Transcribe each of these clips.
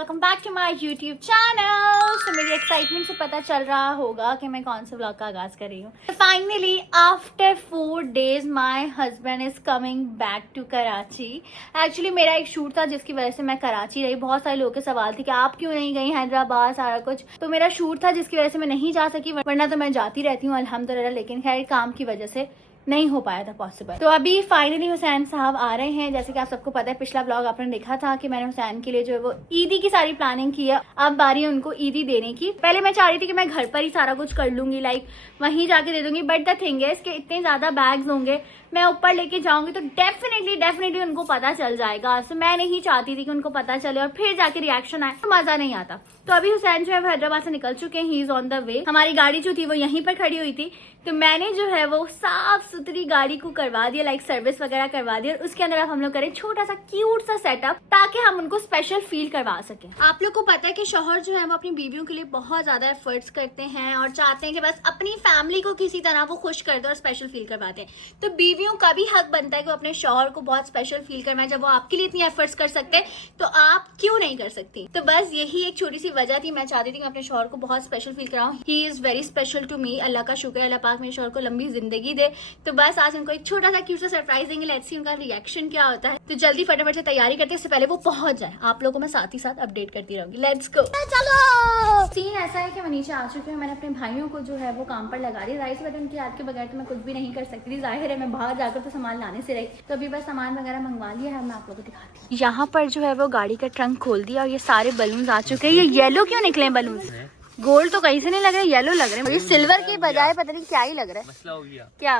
Welcome back to my YouTube channel. तो मेरी excitement से पता चल रहा होगा कि मैं कौन से व्लॉग का आगाज कर रही हूँ। Finally after 4 days my husband is coming back to Karachi. Actually मेरा एक शूट था जिसकी वजह से मैं कराची रही। बहुत सारे लोगों के सवाल थे कि आप क्यों नहीं गई हैदराबाद, सारा कुछ। तो मेरा शूट था जिसकी वजह से मैं नहीं जा सकी, वरना तो मैं जाती रहती हूँ अल्हम्दुलिल्लाह। लेकिन खैर काम की वजह से नहीं हो पाया था पॉसिबल। तो अभी फाइनली हुसैन साहब आ रहे हैं। जैसे कि आप सबको पता है, पिछला व्लॉग आपने देखा था कि मैंने हुसैन के लिए जो है वो ईदी की सारी प्लानिंग की है। अब बारी है उनको ईदी देने की। पहले मैं चाह रही थी कि मैं घर पर ही सारा कुछ कर लूंगी, लाइक वहीं जाके दे दूंगी। बट द थिंग है इसके इतने ज्यादा बैग्स होंगे, मैं ऊपर लेके जाऊंगी तो डेफिनेटली उनको पता चल जाएगा। सो मैं नहीं चाहती थी कि उनको पता चले और फिर जाके रिएक्शन आए, तो मजा नहीं आता। तो अभी हुसैन जो है हैदराबाद से निकल चुके हैं, he is on the way. हमारी गाड़ी जो थी वो यहीं पर खड़ी हुई थी, तो मैंने जो है वो साफ सुथरी गाड़ी को करवा दिया, लाइक सर्विस वगैरह करवा दिया। और उसके अंदर अब हम लोग करें छोटा सा क्यूट सा सेटअप, ताकि हम उनको स्पेशल फील करवा सकें। आप लोग को पता है कि शौहर जो है वो अपनी बीवियों के लिए बहुत ज्यादा एफर्ट्स करते हैं और चाहते हैं कि बस अपनी फैमिली को किसी तरह वो खुश कर दे और स्पेशल फील करवाते हैं। तो बीवियों का भी हक बनता है कि वो अपने शौहर को बहुत स्पेशल फील करवाएं। जब वो आपके लिए इतनी एफर्ट्स कर सकते हैं तो आप क्यों नहीं कर सकती। तो बस यही एक छोटी सी वजह थी। मैं चाहती थी कि अपने शौहर को बहुत स्पेशल फील कराऊं। He is very special to me. अल्लाह का शुक्र है, अल्लाह पाक मेरे शौहर को लंबी जिंदगी दे। तो बस आज उनको एक छोटा सा क्यूट सा सरप्राइज देंगे। लेट्स सी उनका रिएक्शन क्या होता है। तो जल्दी फटाफट से तैयारी करते हैं, इससे पहले वो पहुंच जाए। आप लोगों को मैं साथ ही साथ अपडेट करती रहूंगी। Let's go. चलो। सीन ऐसा है कि मैं नीचे आ चुकी हूँ। मैंने अपने भाइयों को जो है वो काम पर लगा दिया। जाहिर सी बात है, उनकी याद के बगैर तो मैं कुछ भी नहीं कर सकती थी। जाहिर है मैं बाहर जाकर तो सामान लाने से रही। तो अभी बस सामान वगैरह मंगवा लिया है, मैं आप लोगों को दिखाती हूँ। यहाँ पर जो है वो गाड़ी का ट्रंक खोल दिया और ये सारे बलून्स आ चुके हैं। ये येलो क्यों निकले बलून्स? गोल्ड तो कहीं से नहीं लग रहे, येलो लग रहे हैं। ये सिल्वर के बजाय पता नहीं क्या ही लग रहा है। मसला हो गया क्या?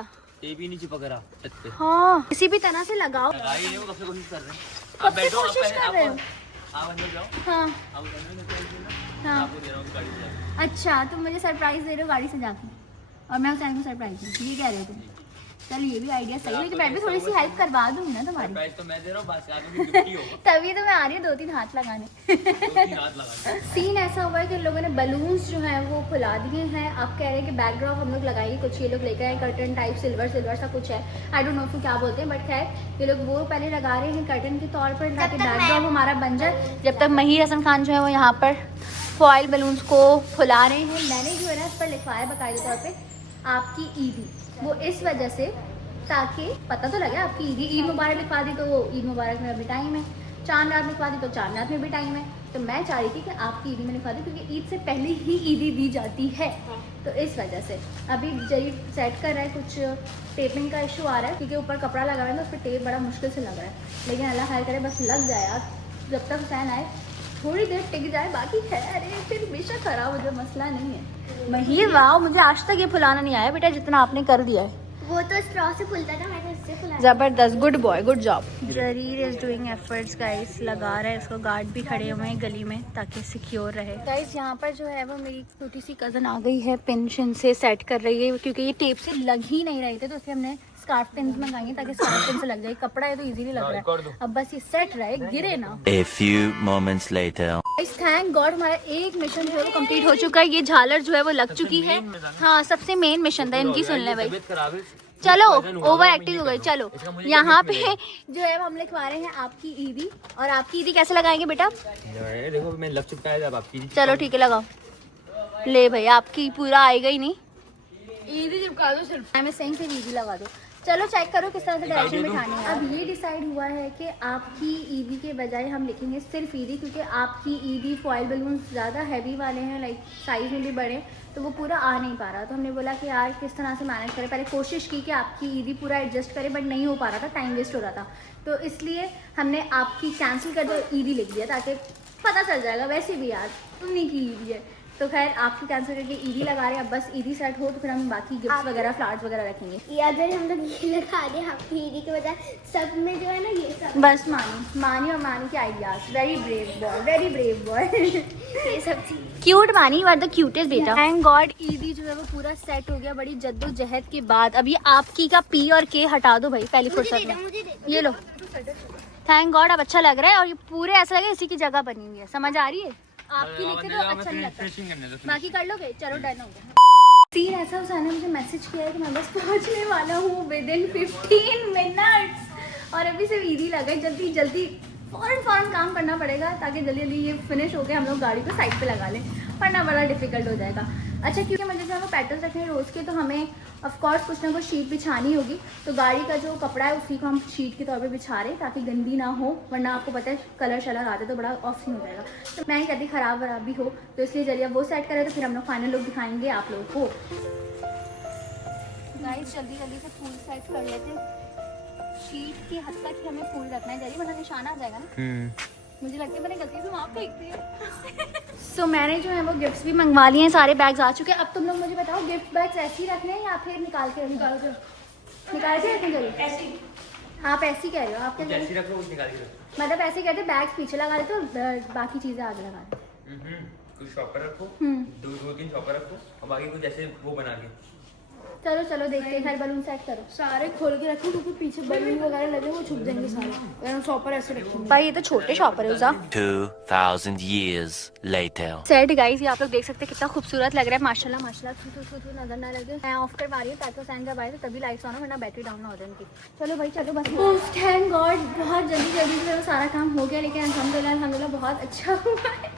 ये भी नहीं चिपक रहा छत पे। हाँ, किसी भी तरह से लगाओ। कब से कोशिश कर रहे हैं। कब से कोशिश कर रहे हो? आप अंदर जाओ। हाँ आप अंदर जाओ। हाँ। आपको दे रहा हूँ गाड़ी से। अच्छा, तुम मुझे सरप्राइज दे रहे हो गाड़ी से जाके, और मैं हुसैन को सरप्राइज दूँ, ये कह रहे हो तुम? चल ये भी आइडिया सही है कि मैं भी थोड़ी सी हेल्प करवा दूंगी ना तुम्हारी। सरप्राइज तो मैं दे रहा हूँ, बस आगे गिफ्ट ही होगा। तभी तो मैं आ रही हूँ 2-3 हाथ लगाने। 2-3 हाथ लगा। सीन ऐसा हुआ है कि लोगों ने बलून्स जो हैं वो खुला दिए हैं। आप कह रहे हैं कि बैकड्रॉप हम लोग लगाएंगे, कुछ ये लोग लेकर आए कर्टन टाइप सिल्वर सा कुछ है। आई डोंट नो उसको क्या बोलते हैं, बट खैर ये लोग वो पहले लगा रहे हैं कर्टन के तौर पर, ताकि बैकड्रॉप हमारा बन जाए। जब तक महिर हसन खान जो है वो यहाँ पर फॉइल बलून्स को फुला रहे हैं। मैंने जो है ना इस पर लिखवाया बाकायदा तौर पर आपकी ईदी, वो इस वजह से ताकि पता तो लगे आपकी ईद मुबारक लिखवा दी तो वो ईद मुबारक में अभी टाइम है, चांद रात लिखवा दी तो चांद रात में भी टाइम है। तो मैं चाह रही थी कि आपकी ईदी में लिखवा दी, क्योंकि ईद से पहले ही ईदी दी जाती है। तो इस वजह से अभी जरी सेट कर रहा है, कुछ टेपिंग का इशू आ रहा है क्योंकि ऊपर कपड़ा लगा है ना, उस पर टेप बड़ा मुश्किल से लग रहा है। लेकिन अल्लाह खैर करे, बस लग जाए यार। जब तक हुसैन आए थोड़ी देर टिक जाए, बाकी खैर है फिर बेशक खराब हो जाए, मसला नहीं है। महिर वाह, मुझे आज तक ये फुलाना नहीं आया बेटा जितना आपने कर दिया है। वो तो स्ट्रॉ से फुलता था, मैं तो इससे फुला। जबरदस्त, good boy, good job. Jarir is doing efforts guys, लगा रहे हैं इसको। गार्ड भी खड़े हुए हैं गली में ताकि सिक्योर रहे। गाइस यहाँ पर जो है वो मेरी छोटी सी कजन आ गई है, पेंशन से सेट कर रही है, क्योंकि ये टेप से लग ही नहीं रहे थे। तो इसलिए हमने स्कार्फ पिन मंगाई ताकि स्कार्फ पिन से लग जाए। कपड़ा है तो इजीली लग रहा है, अब बस ये सेट रहे, गिरे ना। A few moments later. Thank God हमारा एक मिशन जो है वो कंप्लीट हो चुका है। ये झालर जो है वो लग चुकी है। हाँ, सबसे मेन मिशन था इनकी, सुन ले भाई। चलो ओवर एक्टिंग हो गई। चलो यहाँ पे जो है हम लिखवा रहे हैं आपकी ईदी। और आपकी ईदी कैसे लगाएंगे बेटा? देखो मैं लग चुका है। जब आपकी चलो ठीक है, लगाओ। ले भाई, आपकी पूरा आएगा ही नहीं। ईदी चिपका दो सिर्फ। मैं सही से ईदी लगा दो। चलो चेक करो किस तरह से डायरेक्शन बिठानी है। अब ये डिसाइड हुआ है कि आपकी ईदी के बजाय हम लिखेंगे सिर्फ ईदी, क्योंकि आपकी ईदी फॉइल बलून ज़्यादा हैवी वाले हैं, लाइक साइज में भी बड़े, तो वो पूरा आ नहीं पा रहा। तो हमने बोला कि यार किस तरह से मैनेज करें। पहले कोशिश की कि आपकी ईदी पूरा एडजस्ट करें, बट नहीं हो पा रहा था, टाइम वेस्ट हो रहा था। तो इसलिए हमने आपकी कैंसिल कर दो, ईदी लिख दिया, ताकि पता चल जाएगा वैसे भी यार उन्हीं की ईदी है। तो खैर आपकी कैंसिल करके ईदी लगा रहे हैं। अब बस ईदी सेट हो तो फिर हम बाकी गिफ्ट वगैरह फ्लावर्स वगैरह रखेंगे। अगर हम लोग ये लगा दें आपकी ईदी के बजाय, सब में जो है ना ये सब बस मानी और मानी के ideas. Very brave boy, very brave boy. ये सब चीज क्यूट मानी, यू आर द क्यूटेस्ट बेटा। थैंक गॉड ईदी जो है वो पूरा सेट हो गया, बड़ी जद्दोजहद के बाद। अब ये आपकी का पी और के हटा दो भाई पहली फुर्सत में। ये लो, थैंक गॉड अब अच्छा लग रहा है। और ये पूरे ऐसा लगे इसी की जगह बनी हुई है, समझ आ रही है? आपकी लिखे तो अच्छा नहीं लगता, बाकी कर लोगे। चलो डन हो गया। सीन ऐसा, हुसैन ने मुझे मैसेज किया है कि मैं बस पहुंचने वाला हूँ विद इन 15 मिनट्स, और अभी सिर्फ ईदी लगा है। जल्दी जल्दी फौरन काम करना पड़ेगा ताकि जल्दी जल्दी ये फिनिश हो गए हम लोग गाड़ी को साइड पे लगा लें, वरना बड़ा डिफिकल्ट हो जाएगा। अच्छा, क्योंकि मुझे जो है वो पेटल्स रखने हैं रोज़ के, तो हमें ऑफकोर्स कुछ ना कुछ शीट बिछानी होगी। तो गाड़ी का जो कपड़ा है उसी को हम शीट के तौर पे बिछा रहे हैं ताकि गंदी ना हो, वरना आपको पता है कलर शलर आते तो बड़ा ऑफ सीन हो जाएगा। तो मैं कहती ख़राब वराब भी हो, तो इसलिए जल्दी अब वो सेट करें तो फिर हम लोग फाइनल लुक दिखाएंगे आप लोगों को। गाइस जल्दी जल्दी से फूल सेट कर लेते, शीट की हद तक ही हमें फूल रखना है जल्दी, वरना निशान आ जाएगा ना। मुझे लगता है मैंने गलती से वहाँ फेंक दिया। सो मैंने जो है वो गिफ्ट्स भी मंगवा लिए हैं, सारे बैग्स आ चुके हैं। अब तुम लोग मुझे बताओ गिफ्ट बैग्स ऐसे ही रखने हैं या फिर निकाल के रखें? जरूर ऐसे आप ऐसे ही कह रहे हो? आप क्या कह रहे हो? मतलब ऐसे कहते बैग्स पीछे लगा लेते और बाकी चीजें आगे लगा लेते। कुछ शॉपर रखो, दो तीन शॉपर रखो और बाकी कुछ ऐसे वो बना के। चलो चलो देखते हैं। घर बलून सेट करो, सारे खोल के रखो क्योंकि पीछे बलून वगैरह लगे वो छुप जाएंगे सारे। शॉपर ऐसे रखेंगे भाई, ये तो छोटे शॉपर है उसा। 2000 years later. सेट गाइस, ये आप लोग देख सकते हैं कितना खूबसूरत लग रहा है माशाल्लाह माशाल्लाह। नजर ना लगे, मैं ऑफ करवा रही हूँ ताकि सैन जब आए तो तभी लाइट्स ऑन हो, वरना बैटरी डाउन ना हो जाए उनकी। चलो भाई चलो बस। थैंक गॉड बहुत जल्दी से सारा काम हो गया, लेकिन अल्हम्दुलिल्लाह बहुत अच्छा हुआ है।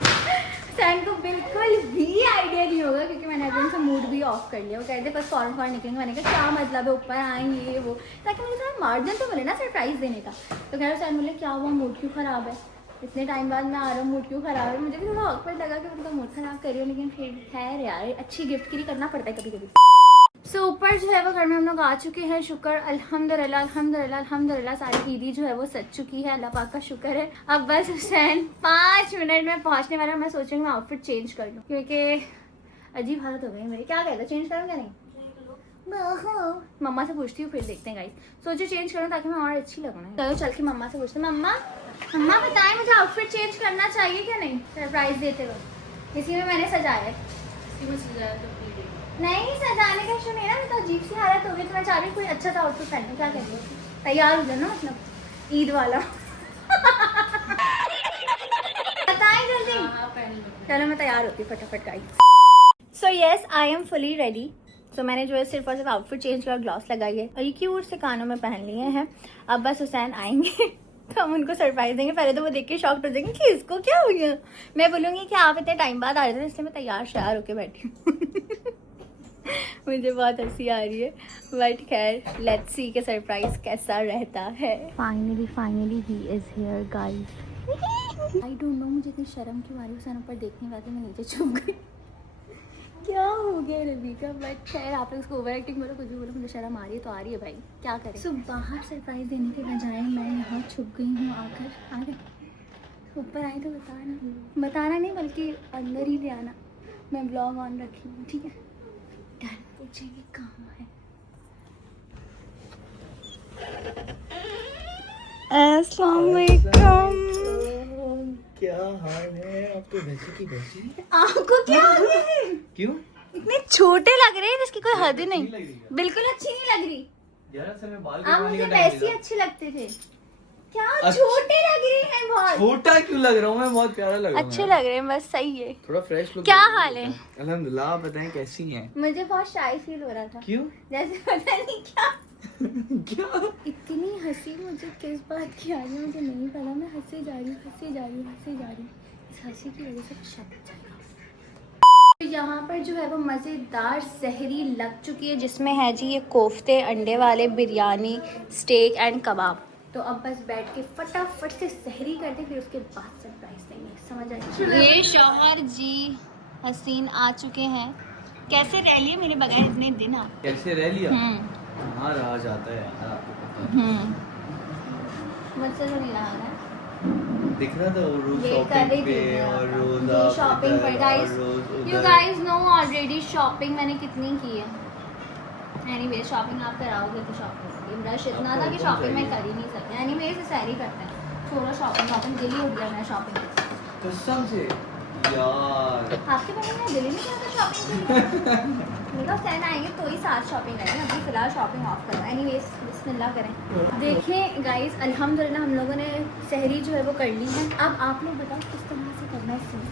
सैन को बिल्कुल भी आइडिया नहीं होगा क्योंकि मैंने अभी उनसे मूड भी ऑफ कर लिया। वो कहते बस फौरन निकलेंगे, मैंने कहा क्या मतलब है ऊपर आएंगे वो, ताकि मुझे थोड़ा मार्जिन तो मिले ना सरप्राइज़ देने का। तो कह रहे सैन बोले क्या हुआ, मूड क्यों ख़राब है, इतने टाइम बाद मैं आ रहा हूँ, मूड क्यों ख़राब है। मुझे भी थोड़ा ऑकवर्ड लगा कि उनका मूड ख़राब कर रही हो, लेकिन फिर खैर यार अच्छी गिफ्ट के लिए करना पड़ता है कभी कभी। सो ऊपर जो है वो घर में हम लोग आ चुके हैं, शुक्र अल्हम्दुलिल्लाह सारी ईदी जो है वो सज चुकी है, अल्लाह पाक का शुक्र है। अब बस हुसैन 5 मिनट में पहुंचने वाला है। मैं सोच रही हूँ मैं आउटफिट चेंज कर लूँ क्योंकि अजीब हालत हो गई मेरी। क्या कहते हो, चेंज करूँ क्या? नहीं, मम्मा से पूछती हूँ फिर देखते हैं गाइस। सोचो चेंज करूँ ताकि मैं और अच्छी लगूँ ना। चलो चल के मम्मा से पूछते हैं। मम्मा बताएं मुझे आउटफिट चेंज करना चाहिए क्या नहीं, सरप्राइज देते वक्त। इसी में मैंने सजाया है। नहीं सजाने का इशू नहीं ना, तो अजीब सी हालत हो गई, तो मैं चाह रही हूँ कोई अच्छा सा आउटफिट पहनूं। क्या कहती हो, तैयार हो जाना मतलब ईद वाला। बताएं जल्दी। चलो मैं तैयार होती हूँ फटाफट guys. So yes I am fully ready. So मैंने जो है सिर्फ और सिर्फ आउटफिट चेंज कर ग्लॉस लगाई है और ये क्यूट से कानों में पहन लिए हैं। अब बस हुसैन आएंगे तो हम उनको सरप्राइज देंगे। पहले तो वो देख के शॉक्ड हो जाएंगे कि इसको क्या हो गया। मैं बोलूँगी कि आप इतने टाइम बाद आ रहे थे इसलिए मैं तैयार श्यार होके बैठी हूँ। मुझे बहुत हंसी आ रही है, बट खैर लेट्स सी कि सरप्राइज कैसा रहता है। Finally he is here guys. I don't know मुझे इतनी शर्म क्यों आ रही है। हुसैन ऊपर देखने वाले मैं नीचे छुप गई। क्या हो गया रबीका, बट खैर आप लोग उसको ओवर एक्टिंग बोलो कुछ भी बोलो, मुझे शर्म आ रही है तो आ रही है भाई, क्या करें। सो बाहर सरप्राइज देने के बजाय मैं यहाँ छुप गई हूँ आकर। आ गए ऊपर आई तो बताना नहीं बल्कि अंदर ही ले आना। मैं ब्लॉग ऑन रखी हूँ, ठीक है। डर पूछेंगे कहाँ है। अस्सलाम वालेकुम। क्या हाल है? आप तो वैसी की वैसी। आपको क्या हो गया है? क्यों? इतने छोटे लग रहे हैं जिसकी कोई हद ही नहीं। बिल्कुल अच्छी नहीं लग रही यार, असल में बाल आप मुझे वैसे अच्छे लगते थे। क्या छोटे लग रहे हैं बहुत। छोटा क्यों लग रहा हूँ मैं? बहुत प्यारा लग रहा हूँ। अच्छे लग रहे हैं बस, सही है। थोड़ा फ्रेश लुक। क्या हाल है? अल्हम्दुलिल्लाह। आप बताएं कैसी हैं? मुझे बहुत शाय फील हो रहा था। क्यों? जैसे पता नहीं क्या क्या? इतनी हंसी मुझे किस बात की आ रही है मुझे नहीं पता। मैं हंसी जा रही हूँ इस हंसी की वजह से शक जाएगा। यहाँ पर जो है वो मज़ेदार सहरी लग चुकी है जिसमें है जी ये कोफ्ते, अंडे वाले, बिरयानी, स्टेक एंड कबाब। तो अब बस बैठ के फटाफट से सहरी करते फिर उसके बाद सरप्राइज देंगे, समझ आए। ये शौहर जी हसीन आ चुके हैं। कैसे रह लिए मेरे बगैर इतने दिन आप? कैसे रह लिया? हाँ रहा जाता है यार, आपको पता है। मुझसे तो नहीं रहा है। दिख रहा था वो रोज ये कर रही शॉपिंग पे थी और मैं। रोज ये आप शॉपिंग पर guys, you guys know already shopping मैंने कितनी की है। एनीवे शॉपिंग आप कराओगे तो शॉपिंग रश इतना था कि शॉपिंग मैं कर ही नहीं सकती। एनीवे से सैरी करते हैं, छोड़ो शॉपिंग दिल्ली हो गया मैं शॉपिंग कसम से यार। आपके बारे में दिल्ली में क्या था शॉपिंग मेरा फ्रेंड आएंगे तो ही साथ शॉपिंग करेंगे। अभी फिलहाल शॉपिंग ऑफ करो। एनीवेज बिस्मिल्लाह करें। देखिए गाइस अल्हम्दुलिल्लाह हम लोगों ने सहरी जो है वो कर ली है। अब आप लोग बताओ किस तरह से करना है सीन।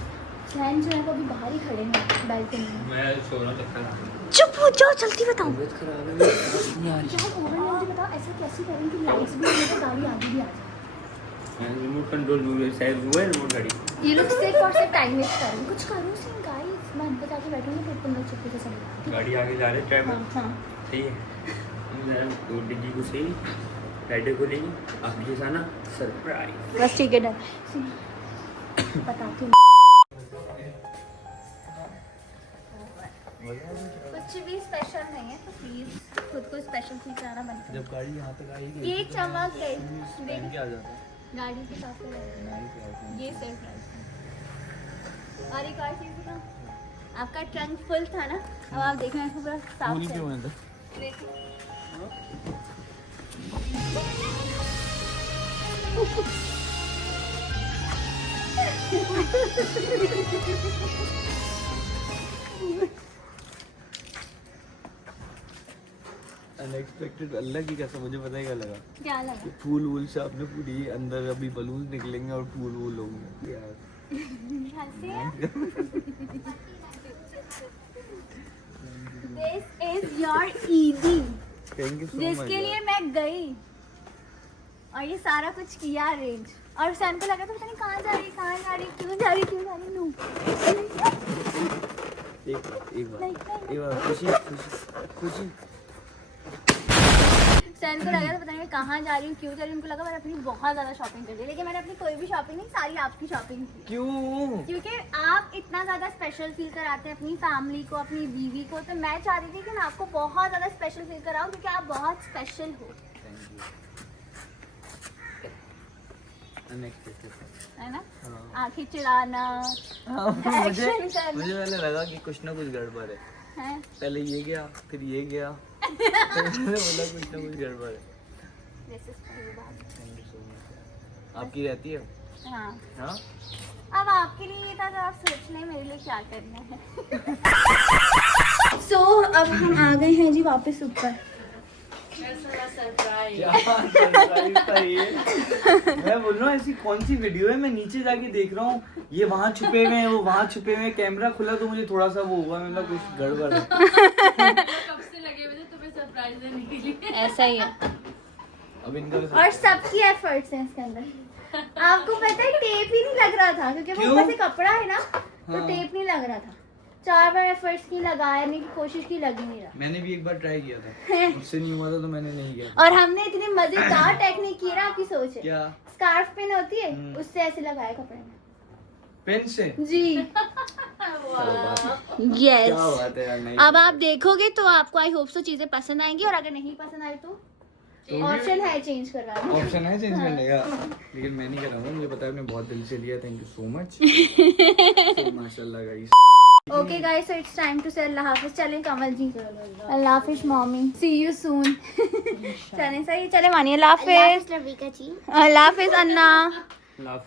फ्रेंड जो है वो अभी बाहर ही खड़े हैं बालकनी में। मैं सो रहा था। चुप हो जाओ जल्दी बताओ। तबीयत खराब है, मुझे मुझे बताओ ऐसा कैसे करें कि लाइट्स भी लगे तो गाड़ी आगे भी आ जाए। रिमोट कंट्रोल शायद वो है रिमोट गाड़ी। ये लोग सिर्फ और सिर्फ टाइम वेस्ट कर रहे हैं। कुछ करो सिंह गाइस, मैं अंदर जाके बैठूंगी फिर तुम लोग चुपके से चले जाओ। गाड़ी आगे जा रहे ड्राइवर। हाँ सही है। तो डिग्गी को सही राइडर को लेंगे आपके साथ आना सरप्राइज। बस ठीक है डन। बताती हूँ कुछ भी स्पेशल नहीं है तो प्लीज खुद को स्पेशल फील कराना बंद करो। जब गाड़ी यहाँ तक आएगी ये चमक गई क्या आ जाता है गाड़ी के साथ में ये सरप्राइज। और एक और चीज बताऊं, आपका ट्रंक फुल था ना, अब आप देखना इसको पूरा साफ फूल है। क्यों है तो? देखो अनएक्सपेक्टेड अलग ही कैसा मुझे पता ही क्या लगा क्या लगा? फूल वूल से आपने पूरी अंदर अभी बलून निकलेंगे और फूल वूल होंगे यार हंसे दिस इज योर ईदी थैंक यू सो मच जिसके लिए मैं गई और ये सारा कुछ किया अरेंज। और सैम को लगा था पता नहीं कहाँ जा रही क्यों जा रही नो एक बार खुशी सैम को लगा था पता नहीं कहाँ जा रही हूँ क्यों जा रही हूँ। उनको लगा मैंने अपनी बहुत ज़्यादा शॉपिंग कर ली, लेकिन मैंने अपनी कोई भी शॉपिंग नहीं, सारी आपकी शॉपिंग की। क्यों क्योंकि आप इतना ज़्यादा स्पेशल फील कराते हैं अपनी फैमिली को, अपनी बीवी को, तो मैं चाह रही थी कि मैं आपको बहुत ज़्यादा स्पेशल फील कराऊँ क्योंकि आप बहुत स्पेशल हो, अनएक्सपेक्टेड है ना? हाँ। आंखें चिढ़ाना, मुझे action करना। पहले लगा कि कुछ ना कुछ गड़बड़ है है पहले ये गया फिर ये गया फिर मैंने बोला कुछ ना कुछ गड़बड़ है This is for you, बात। थैंक यू सो मच आपकी रहती है हाँ हाँ अब आपके लिए ये था तो आप सोच लें मेरे लिए क्या करना है। So, अब हम आ गए हैं जी वापस ऊपर। क्या सरप्राइज था ये मैं बोल रहा हूँ ऐसी कौन सी वीडियो है मैं नीचे जाके देख रहा हूँ ये वहाँ छुपे हुए हैं वो वहाँ छुपे हुए हैं कैमरा खुला तो मुझे थोड़ा सा वो हुआ मतलब कुछ गड़बड़ है ऐसा ही है अब इनका और सबकी एफर्ट्स हैं इसके अंदर। आपको पता है टेप ही नहीं लग रहा था क्योंकि वो क्यों? ऊपर से कपड़ा है ना तो हाँ। टेप नहीं लग रहा था। 4 बार एफर्ट्स की लगाने की कोशिश की, लग ही नहीं रहा। मैंने भी एक बार ट्राई किया था मुझसे नहीं हुआ था तो मैंने नहीं किया और हमने इतनी मजेदार टेक्निक की ना, आपकी सोच है क्या स्कार्फ पिन होती है उससे ऐसे लगाया कपड़े में पेन से जी। क्या यस बात है यार नहीं अब आप देखोगे तो आपको आई होप सो चीजें पसंद आएंगी और अगर नहीं पसंद आई तो ऑप्शन है चेंज करवाना। ऑप्शन है चेंज करने का लेकिन मैं नहीं कर रहा हूँ मुझे पता है आपने बहुत दिल से लिया थैंक यू सो मच माशाल्लाह guys okay guys so it's time to say अल्लाह हाफिज। चलें कमल जी, अल्लाह हाफिज मॉमी, सी यू सून। चलें सही, चले मानिए अल्लाह हाफिज। रविका जी अल्लाह हाफिज अन्ना,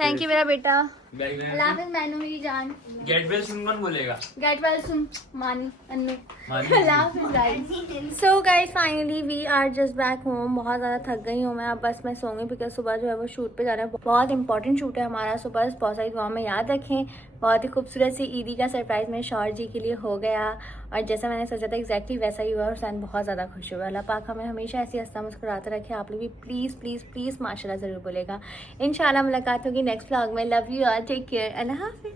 थैंक यू मेरा बेटा। अल्लाह हाफिज मैनू मेरी जान। गेट वेल सुन कौन बोलेगा? Gate well soon Mani Annu. अल्लाह हाफिज guys. So guys finally we are just back home. बहुत ज़्यादा थक गई हूँ मैं, अब बस मैं सोऊंगी बिकॉज सुबह जो है वो शूट पे जाना है। बहुत इंपॉर्टेंट शूट है हमारा, सुबह बहुत सारी दुआ में याद रखें। बहुत ही खूबसूरत सी ईदी का सरप्राइज़ मेरे शौहर जी के लिए हो गया और जैसा मैंने सोचा था एग्जैक्टली वैसा ही हुआ और हुसैन बहुत ज़्यादा खुश हुआ। अल्लाह पाक हमें हमेशा ऐसी हंसता मुस्कुराते रखे। आप लोग भी प्लीज़ प्लीज़ प्लीज़ माशाल्लाह ज़रूर बोलेगा। इंशाल्लाह मुलाकात होगी नेक्स्ट व्लॉग में। Love you all, take care, अल्लाह हाफिज़।